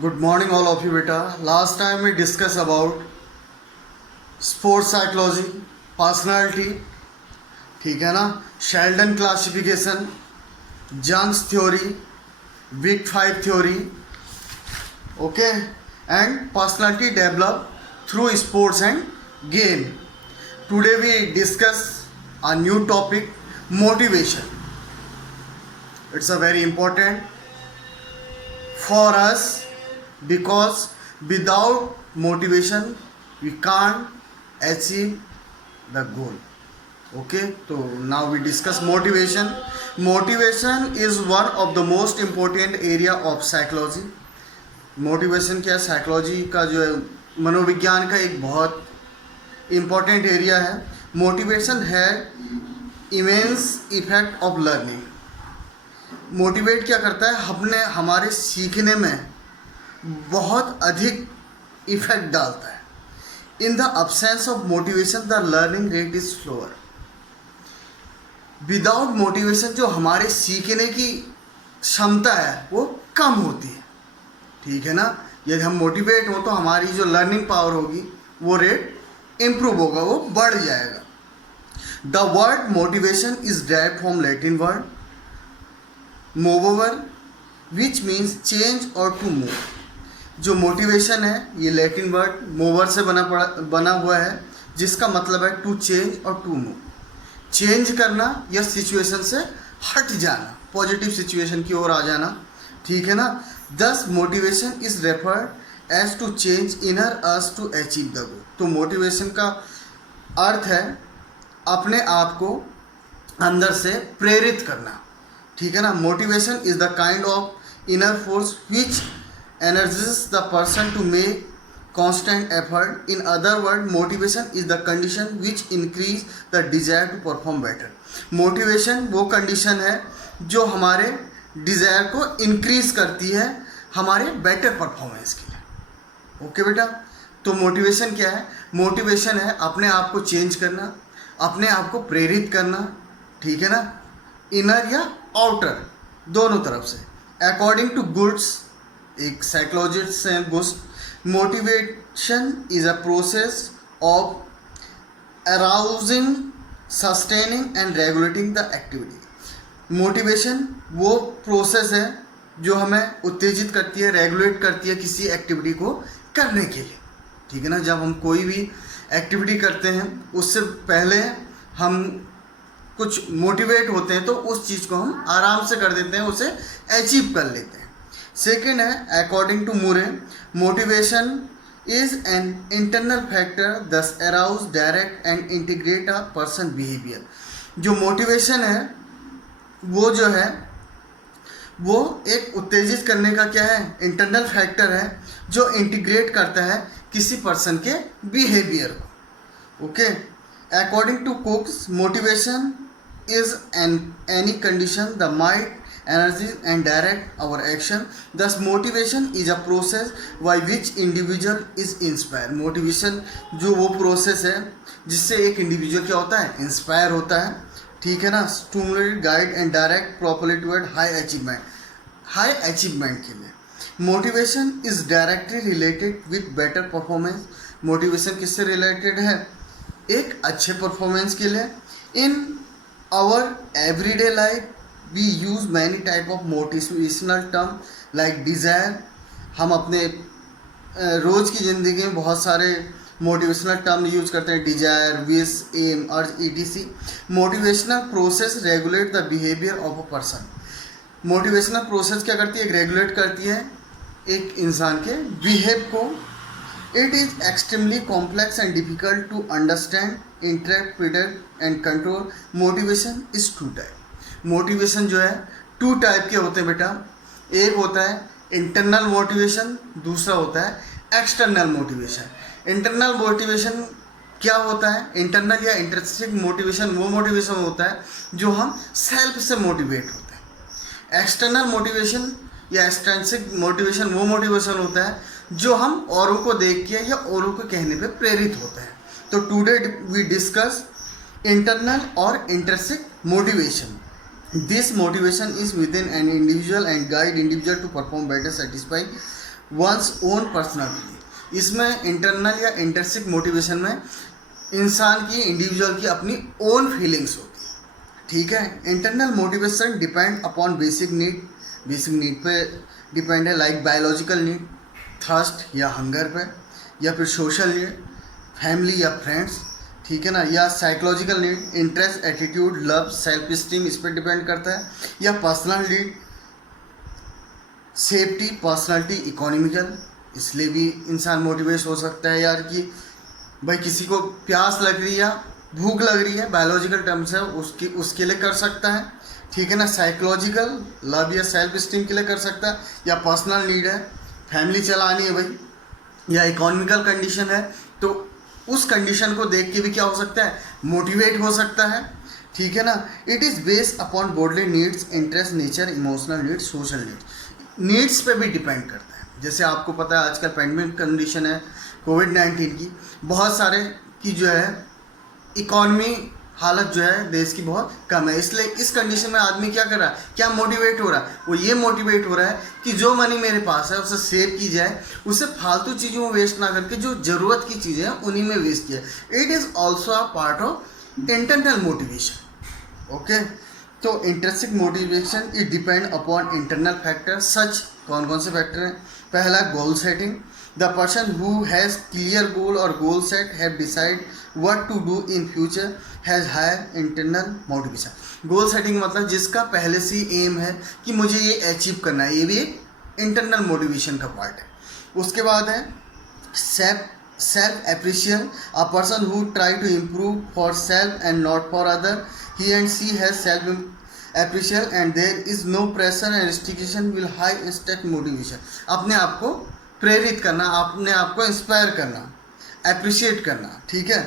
Good morning, all of you, beta. Last time we discussed about sports psychology, personality, ठीक है ना, Sheldon classification, Jung's theory, big 5 theory, okay, and personality develop through sports and game. Today we discuss a new topic, motivation. It's a very important for us because without motivation we can't achieve the goal. Okay, so now we discuss motivation. Motivation is one of the most important area of psychology. Motivation क्या है? Psychology का जो है, मनोविज्ञान का एक बहुत important area है. मोटिवेशन है immense effect of learning. Motivate क्या करता है? हमारे सीखने में बहुत अधिक इफेक्ट डालता है. In the absence of motivation the learning rate is slower. Without motivation जो हमारे सीखने की क्षमता है वो कम होती है. ठीक है ना. यदि हम मोटिवेट हो तो हमारी जो लर्निंग पावर होगी वो रेट इम्प्रूव होगा, वो बढ़ जाएगा. The word motivation is derived from Latin word mower which means change और टू मूव. जो मोटिवेशन है ये लैटिन वर्ड मोवर से बना हुआ है, जिसका मतलब है टू चेंज और टू मूव. चेंज करना या सिचुएशन से हट जाना, पॉजिटिव सिचुएशन की ओर आ जाना. ठीक है ना. Thus motivation is referred as to change inner us to achieve the goal. तो मोटिवेशन का अर्थ है अपने आप को अंदर से प्रेरित करना. ठीक है ना. Motivation is the kind of inner force which energizes the person to make constant effort. In other words, motivation is the condition which increase the desire to perform better. Motivation वो कंडीशन है जो हमारे desire को increase करती है हमारे better performance के लिए. ओके बेटा. तो मोटिवेशन क्या है? मोटिवेशन है अपने आप को चेंज करना, अपने आप को प्रेरित करना. ठीक है ना. इनर या आउटर दोनों तरफ से. अकॉर्डिंग टू गुड्स, एक साइकोलॉजिस्ट हैं Gust, motivation is a process of arousing, sustaining and regulating the activity. Motivation वो प्रोसेस है जो हमें उत्तेजित करती है, रेगुलेट करती है किसी एक्टिविटी को करने के लिए. ठीक है ना. जब हम कोई भी एक्टिविटी करते हैं उससे पहले हम कुछ मोटिवेट होते हैं तो उस चीज़ को हम आराम से कर देते हैं, उसे अचीव कर लेते हैं. सेकेंड है according to Murray, motivation is an internal factor that arouse direct and integrate a person behaviour. जो मोटिवेशन है वो जो है वो एक उत्तेजित करने का क्या है? इंटरनल फैक्टर है जो इंटीग्रेट करता है किसी पर्सन के बिहेवियर को. Okay. According to Cooks, motivation is any condition the mind energies and direct our action. Thus motivation is a process by which individual is inspired. motivation जो वो process है जिससे एक individual क्या होता है? इंस्पायर होता है. ठीक है ना. stimulate, guide and direct properly toward high achievement के लिए. motivation is directly related with better performance. motivation किससे related है? एक अच्छे परफॉर्मेंस के लिए. in our everyday life we use many type of motivational term like desire. हम अपने रोज़ की ज़िंदगी में बहुत सारे मोटिवेशनल टर्म यूज करते हैं. डिजायर, विश, एम, अर्ज, etc. Motivational process regulate the behaviour of a person. Motivational process क्या करती है? रेगुलेट करती है एक इंसान के बिहेव को. It is extremely complex and difficult to understand, interpret and control. Motivation is two type. Motivation जो है टू टाइप के होते हैं बेटा. एक होता है इंटरनल मोटिवेशन, दूसरा होता है एक्सटर्नल मोटिवेशन. इंटरनल मोटिवेशन क्या होता है? इंटरनल या इंट्रिंसिक मोटिवेशन वो मोटिवेशन होता है जो हम सेल्फ से मोटिवेट होते हैं. एक्सटर्नल मोटिवेशन या एक्सट्रिंसिक मोटिवेशन वो मोटिवेशन होता है जो हम औरों को देख के या औरों को कहने पे प्रेरित होते हैं. तो टुडे वी डिस्कस इंटरनल और intrinsic motivation. This motivation is within an individual and guide individual to perform better, satisfy one's own personality. इसमें इंटरनल या इंटरसिक मोटिवेशन में इंसान की, इंडिविजुअल की अपनी ओन फीलिंग्स होती है, ठीक है। Internal motivation depend upon basic need, basic need पे डिपेंड है, लाइक बायोलॉजिकल नीड, थर्स्ट या हंगर पे, या फिर सोशल नीड, फैमिली या फ्रेंड्स, ठीक है ना, या psychological need, interest, attitude, love, self esteem, इस पर डिपेंड करता है, या personal need, safety, personality, economical. इसलिए भी इंसान मोटिवेट हो सकता है यार कि भाई किसी को प्यास लग रही है या भूख लग रही है, बायोलॉजिकल टर्म्स है, उसके लिए कर सकता है, ठीक है ना। साइकोलॉजिकल, लव या सेल्फ इस्टीम के लिए कर सकता है, या पर्सनल नीड है, फैमिली चलानी है भाई, या इकोनॉमिकल कंडीशन है, तो उस कंडीशन को देख के भी क्या हो सकता है, मोटिवेट हो सकता है, ठीक है ना। It is based upon bodily needs, interest, nature, emotional needs, social needs पे भी डिपेंड करता है। जैसे आपको पता है आजकल पैंडेमिक कंडीशन है कोविड-19 की, बहुत सारे की जो है इकॉनमी हालत जो है देश की बहुत कम है, इसलिए इस कंडीशन में आदमी क्या कर रहा है, क्या मोटिवेट हो रहा है, वो ये मोटिवेट हो रहा है कि जो मनी मेरे पास है उसे सेव की जाए, उसे फालतू चीज़ों में वेस्ट ना करके जो ज़रूरत की चीज़ें हैं उन्हीं में वेस्ट किया। It is also a part of internal motivation, okay. तो intrinsic motivation it depend upon internal factor, such कौन कौन से फैक्टर हैं। पहला goal setting, the person who has clear goal और goal set have decide what to do in future has higher internal motivation. Goal setting मतलब जिसका पहले से ही एम है कि मुझे ये अचीव करना है, ये भी एक इंटरनल मोटिवेशन का पार्ट है। उसके बाद है self appreciation, a person who try to improve for self and not for other, he and she has self appreciation and there is no pressure and restriction will high instant motivation। अपने आप को प्रेरित करना, अपने आप को inspire करना, appreciate करना, ठीक है।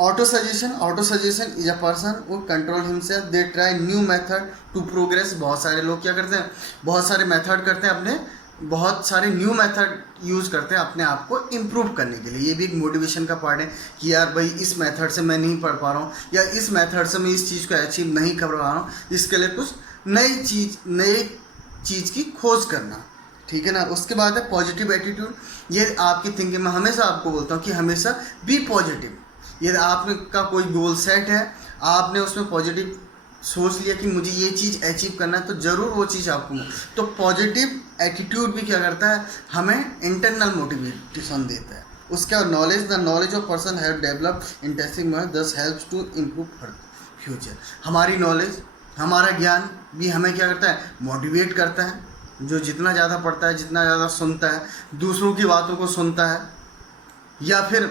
Auto suggestion is a person वो control himself, they try new method to progress. बहुत सारे लोग क्या करते हैं, बहुत सारे मेथड करते हैं, अपने बहुत सारे न्यू मेथड यूज़ करते हैं अपने आप को इम्प्रूव करने के लिए। ये भी एक मोटिवेशन का पार्ट है कि यार भाई इस मेथड से मैं नहीं पढ़ पा रहा हूँ, या इस मेथड से मैं इस चीज़ को अचीव नहीं कर पा रहा हूँ, इसके लिए कुछ नई चीज़ की खोज करना, ठीक है ना। उसके बाद है पॉजिटिव एटीट्यूड, ये आपकी थिंकिंग में हमेशा आपको बोलता हूँ कि हमेशा बी पॉजिटिव। यदि आपका कोई गोल सेट है, आपने उसमें पॉजिटिव सोच लिया कि मुझे ये चीज़ अचीव करना है, तो ज़रूर वो चीज़ आपको, तो पॉजिटिव एटीट्यूड भी क्या करता है, हमें इंटरनल मोटिवेशन देता है। उसके बाद knowledge, the knowledge of person have developed interesting mind दस हेल्प्स टू इम्प्रूव फ्यूचर। हमारी नॉलेज, हमारा ज्ञान भी हमें क्या करता है, मोटिवेट करता है। जो जितना ज़्यादा पढ़ता है, जितना ज़्यादा सुनता है, दूसरों की बातों को सुनता है, या फिर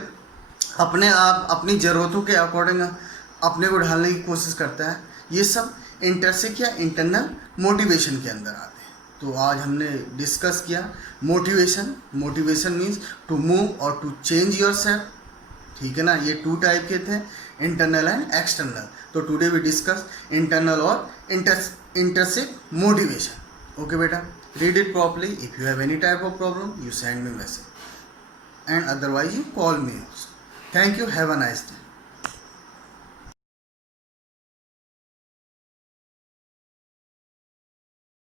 अपने आप अपनी ज़रूरतों के अकॉर्डिंग अपने को ढालने की कोशिश करता है, ये सब इंटरसिक या इंटरनल मोटिवेशन के अंदर आते हैं। तो आज हमने डिस्कस किया मोटिवेशन मीन्स टू मूव और टू चेंज योरसेल्फ, ठीक है ना। ये 2 टाइप के थे, इंटरनल एंड एक्सटर्नल। तो टुडे वी डिस्कस इंटरनल और इंटरसिक मोटिवेशन। ओके बेटा, read it properly. If you have any type of problem, you send me message, and otherwise you call me also. Thank you. Have a nice day.